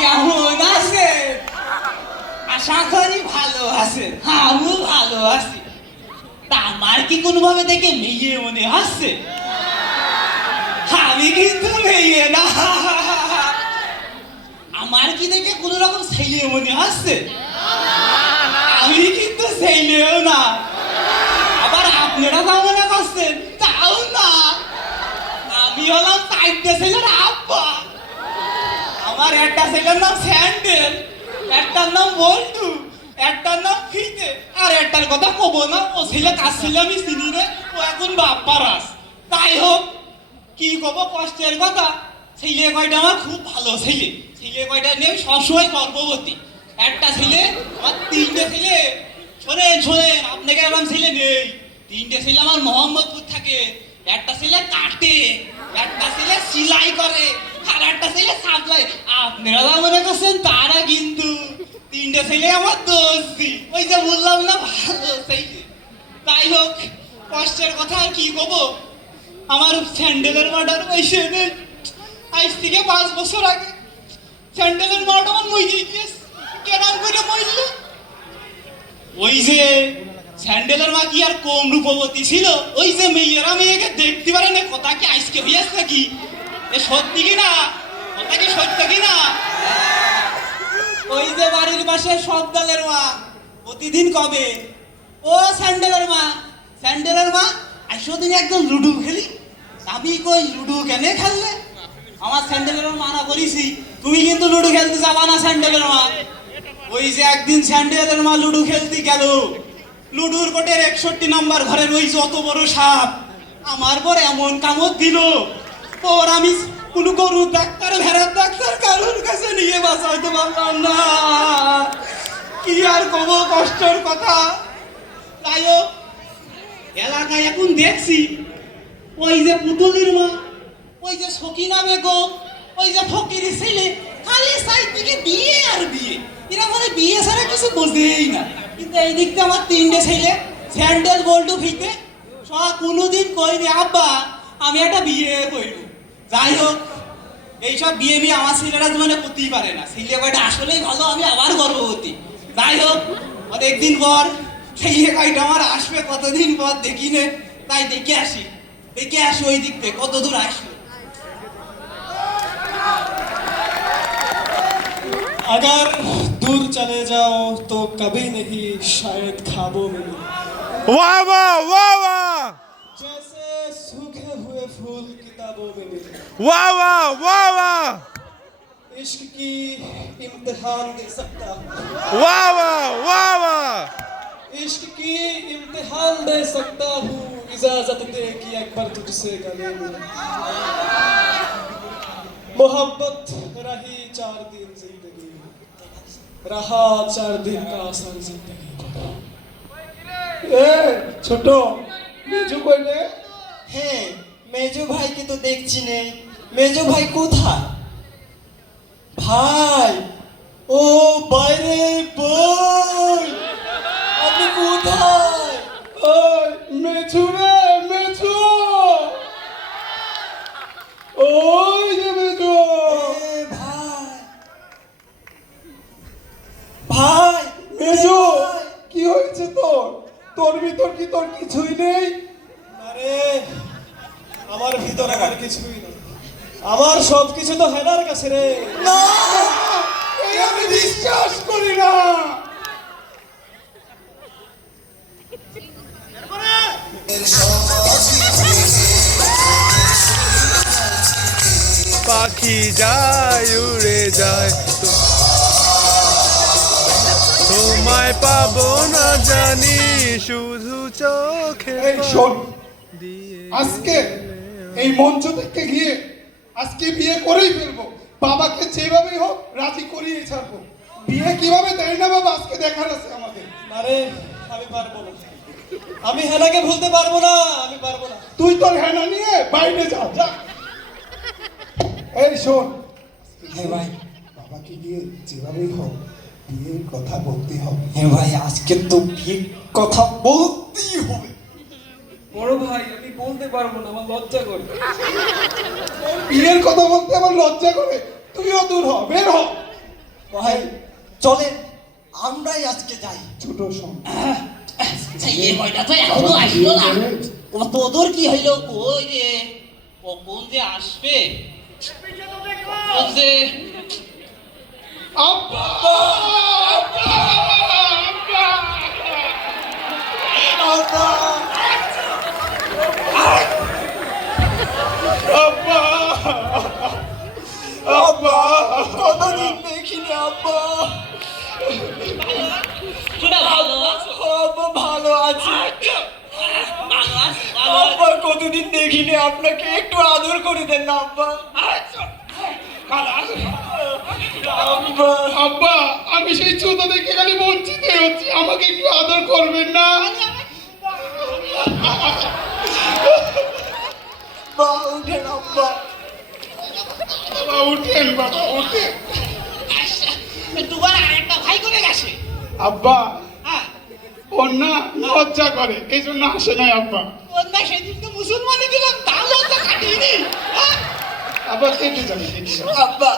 কেমন আশা করি ভালো ভালো আছি। তা আমার কি কোনোভাবে দেখে মেয়ে মনে আমি কিন্তু মেয়ে না। আমার কি দেখে কোনো রকম ছেলে মনে হচ্ছে? আমি কিন্তু ছেলেও না। আবার আপনারা যা মনে করছেন তাও না। আমি হলাম চারটে ছেলের আব্বা। আমার একটা ছেলের নাম স্যান্ডেল, একটার নাম বল্টু, একটার নাম ফিতে, আর একটার কথা কব না, ও ছেলে কার ছেলে আমি চিনি রে, ও এখন বাপ্পারাস তাই হোক, কি কব কষ্টের কথা? ছেলে কয়টা আমার? খুব ভালো ছেলে। ছেলে কয়টা নিয়ে সবসময় গর্ভবতী। একটা ছেলে, আমার তিনটে ছেলে। শোনেন শোনেন, আপনাকে এরকম ছেলে নেই। তিনটে ছেলে আমার মোহাম্মদপুর থাকে। একটা ছেলে কাটে, একটা ছেলে সিলাই করে। একটা ছেলে সাপ্লাই আপনারা যা মনে করছেন তারা কিন্তু। তিনটে ছেলে আমার দোষী ওই যে বললাম না, ভালো ছেলে তাই হোক, কষ্টের কথা আর কি কব আমার স্যান্ডেলের মার্ডার হয়েছে আজ থেকে পাঁচ বছর আগে স্যান্ডেলের মার্ডার আমার মরে গিয়েছে। কেরাম করে মরলো ওই যে স্যান্ডেলের মা কি আর কম রূপবতী ছিল? ওই যে মেয়েরা মেয়েকে দেখতে পারে না, কথা কি আজকে হইয়াছে নাকি? সত্যি কি না কথা কি সত্য কি না ওই যে বাড়ির পাশে সবদালের মা, প্রতিদিন কবে? ও স্যান্ডেলের মা। স্যান্ডেলের মা আসো দিন একদম লুডু খেলি। আমি কই, লুডু কেনে খেললে? আমার স্যান্ডেলের মা মানা করিছি তুমি কিন্তু লুডু খেলতে যাবা না স্যান্ডেলের মা। ওই যে একদিন স্যান্ডেলের মা লুডু খেলতে গেল। লুডুর কোটের একষট্টি নাম্বার ঘরের ওই যত বড় সাপ, আমার পর এমন কামড় দিল। পর আমি কোনো গরুর ডাক্তার, ভেড়ার ডাক্তার কারোর কাছে নিয়ে বাঁচাইতে পারলাম না। কি আর কব কষ্টের কথা। তাই এলাকায় এখন দেখছি, ওই যে পুতুলির মা, ওই যে সকিনা বেগম ওই যে ফকির ছেলে, খালি সাইড থেকে বিয়ে আর বিয়ে। এরা মানে বিয়ে ছাড়া কিছু বোঝেই না। কিন্তু এই দিক থেকে আমার তিনটে ছেলে, স্যান্ডেল, বল্টু, ফিতে, সব কোনোদিন কইনি, আব্বা, আমি একটা বিয়ে করব। যাই হোক এইসব বিয়ে বিয়ে আমার ছেলেরা জীবনে করতেই পারে না ছেলে কয়টা আসলেই ভালো আমি আবার গর্ভবতী যাই হোক অনেকদিন পর ছেলে কয়টা আমার আসবে কতদিন পর দেখি নে তাই দেখে আসি দেখে আসি ওই দিক থেকে কত দূর আসবে अगर दूर चले जाओ तो कभी नहीं शायद ख्वाबों में मिले वाह वाह वाह वाह जैसे सूखे हुए फूल किताबों में मिले वाह वाह वाह वाह। इश्क की इम्तिहान दे सकता हूँ। वाह वाह वाह वाह। इश्क की इम्तिहान दे सकता हूँ। इजाज़त दे कि एक बार तुझसे गले में। मोहब्बत रही चार दिन ज़िंदगी। रहा चार दिन का आसान ज़िंदगी। ए छोटो मेजू कोई है मेजू भाई की तो देखी नहीं। মেজো ভাই কোথায়? ভাই ও বাইরে বই আপনি কোথায়? ওই মেছু রে মেছু ওই যে মেছু ভাই। ভাই কি হয়েছে তোর? তোর ভিতর কি তোর কিছুই নেই? আরে আমার ভিতরে আর কিছুই না আমার সব কিছু তো হেনার কাছে রে। না আমি বিশ্বাস করি না। পাখি যায় উড়ে যায়। তোমায় পাবো না জানি শুধু চোখে আজকে এই মঞ্চ থেকে গিয়ে আজকে বিয়ে করেই ফেলব। বাবাকে যেভাবেই হোক রাজি করিয়ে ছাড়বো। বিয়ে কীভাবে দেয় না বাবা আজকে দেখার আছে আমাদের। আরে আমি পারব না। আমি হেনাকে ভুলতে পারব না আমি পারব না। তুই তোর হেনা নিয়ে বাইরে যা যা। এই শোন। হ্যাঁ ভাই। বাবাকে গিয়ে যেভাবেই হোক বিয়ের কথা বলতে হবে। হ্যাঁ ভাই আজকে তো বিয়ে কথা বলতেই হবে। বড় ভাই আমি বলতে পারব না আমার লজ্জা করে। বিয়ের কথা বলতে আমার লজ্জা করে। তুইও দূর হ বের হ ভাই চলেন আমরাই আজকে যাই। ছোট শোন ছেলে কয়টা তো এখনও আসলো না। কত দূর কি হইল কই রে? কখন যে আসবে? আব্বা! আব্বা কতদিন দেখিনি আব্বা। আব্বা ভালো আছি। আব্বা কতদিন দেখিনি আপনাকে? একটু আদর করে দেন না আব্বা। আব্বা। আব্বা আমি সেই ছোট দেখে খালি বঞ্চিত হচ্ছি। আমাকে একটু আদর করবেন না? বা উঠেন আব্বা। বাবা উঠেন বাবা উঠেন। আচ্ছা দুবার আরেকটা ভাই করে গেছে? আব্বা হ্যাঁ। ওর না লজ্জা করে এই জন্য আসে নাই আব্বা। অন্য সেদিনকে মুসলমানি দিলাম তাও লজ্জা কাটিনি। হ্যাঁ? আব্বা কেটে যাবে আব্বা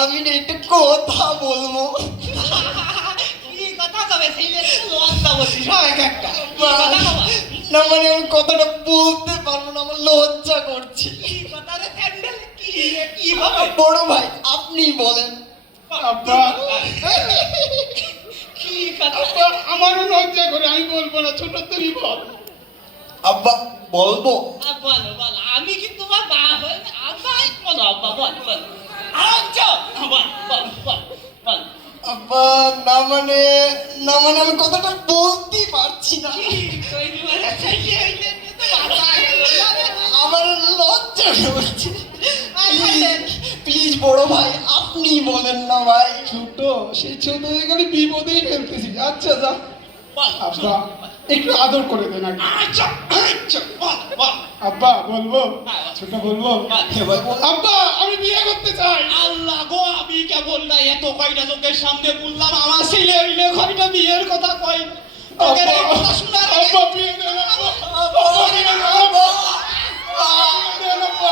আমি না একটু কথা বলব। কথা কবে ছেলে লজ্জা বলছি। সব এক একটা? না মানে আমি কথাটা বলতে পারব না আমার লজ্জা করছি। কি কথা রে স্যান্ডেল কি কি হবে বড় ভাই আপনি বলেন? আব্বা। কি আব্বা আমারও লজ্জা করে আমি বলব না ছোট তুই বল। আব্বা বলব? বলো বলো। আমি কি তোমার বাপ হই না? আব্বা? বলো আব্বা বল বল। আচ্ছা বল বল বল। আব্বা না মানে না মানে আমি কথাটা বলতে পারছি না। আমার লজ্জা করছে। প্লিজ বড় ভাই আপনি বলেন না ভাই ছোট সেই ছোট গেলে বিপদেই ফেলতেছি। আচ্ছা যা। আব্বা একটু আদর করে দেন আচ্ছা আচ্ছা আব্বা বলব? ছোট বলব? হ্যাঁ ভাই বল আব্বা আমি বিয়ে করতে চাই। আল্লাহ গো আমি কে বললাম এত কয়টা লোকের সামনে বললাম আমার ছেলে হইলে কয়টা বিয়ের কথা শোনার আব্বা বিয়ে আব্বা।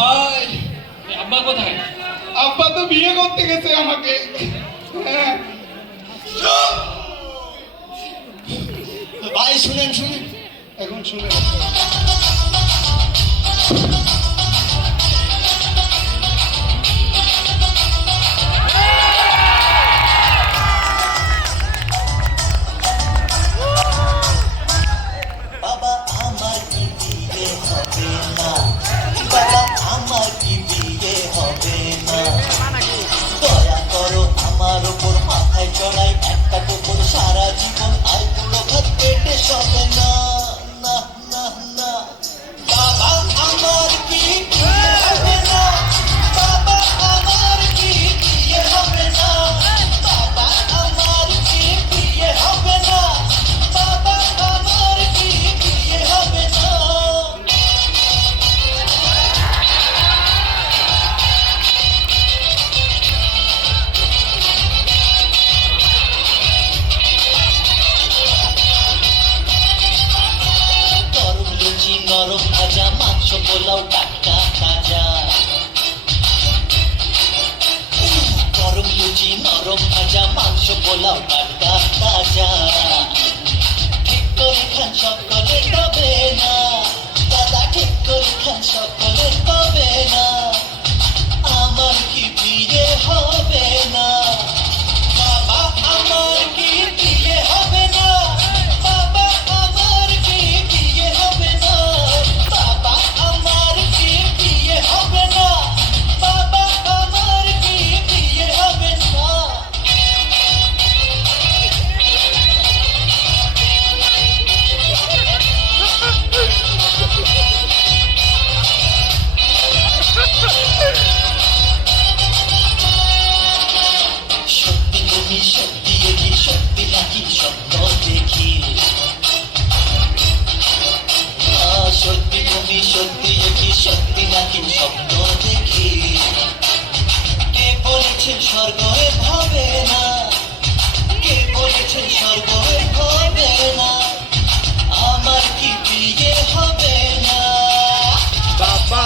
ভাই আব্বা কোথায়? আব্বা তো বিয়ে করতে গেছে আমাকে। হ্যাঁ। ভাই শুনেন শুনেন। এখন শুনে খান সকলে তবে না। দাদা ঠিক করে খান সকলে স্বর্গ হবে না। কে বলেছেন স্বর্গ হবে না? আমার কি বিয়ে হবে না? বাবা